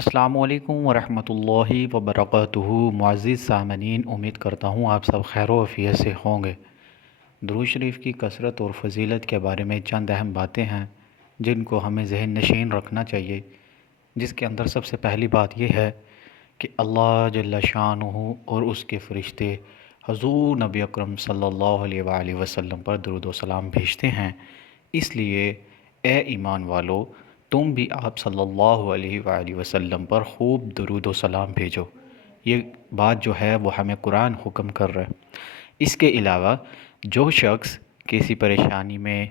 السلام علیکم ورحمۃ اللہ وبرکاتہ۔ معزز سامعین، امید کرتا ہوں آپ سب خیر و عافیت سے ہوں گے۔ درود شریف کی کثرت اور فضیلت کے بارے میں چند اہم باتیں ہیں جن کو ہمیں ذہن نشین رکھنا چاہیے، جس کے اندر سب سے پہلی بات یہ ہے کہ اللہ جل شانہ اور اس کے فرشتے حضور نبی اکرم صلی اللہ علیہ وآلہ وسلم پر درود و سلام بھیجتے ہیں۔ اس لیے اے ایمان والو، تم بھی آپ صلی اللہ علیہ وآلہ وسلم پر خوب درود و سلام بھیجو۔ یہ بات جو ہے وہ ہمیں قرآن حکم کر رہا ہے۔ اس کے علاوہ جو شخص کسی پریشانی میں،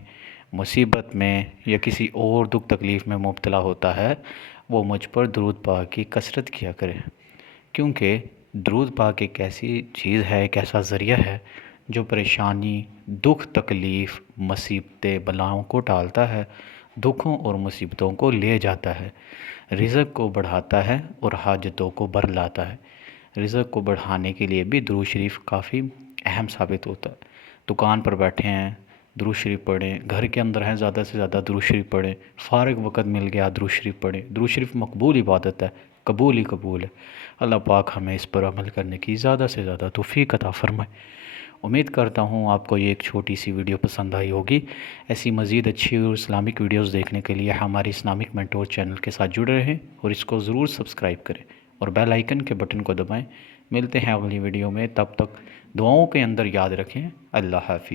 مصیبت میں یا کسی اور دکھ تکلیف میں مبتلا ہوتا ہے، وہ مجھ پر درود پاک کی کثرت کیا کرے، کیونکہ درود پاک ایک ایسی چیز ہے، ایک ایسا ذریعہ ہے جو پریشانی، دکھ تکلیف، مصیبتیں، بلاؤں کو ٹالتا ہے، دکھوں اور مصیبتوں کو لے جاتا ہے، رزق کو بڑھاتا ہے اور حاجتوں کو بھر لاتا ہے۔ رزق کو بڑھانے کے لیے بھی درود شریف کافی اہم ثابت ہوتا ہے۔ دکان پر بیٹھے ہیں، درود شریف پڑھیں، گھر کے اندر ہیں، زیادہ سے زیادہ درود شریف پڑھیں، فارغ وقت مل گیا درود شریف پڑھیں۔ درود شریف مقبول عبادت ہے، قبول ہی قبول ہے۔ اللہ پاک ہمیں اس پر عمل کرنے کی زیادہ سے زیادہ توفیق عطا فرمائے۔ امید کرتا ہوں آپ کو یہ ایک چھوٹی سی ویڈیو پسند آئی ہوگی۔ ایسی مزید اچھی اور اسلامک ویڈیوز دیکھنے کے لیے ہماری اسلامک مینٹور چینل کے ساتھ جڑے رہیں اور اس کو ضرور سبسکرائب کریں اور بیل آئیکن کے بٹن کو دبائیں۔ ملتے ہیں اگلی ویڈیو میں، تب تک دعاؤں کے اندر یاد رکھیں۔ اللہ حافظ۔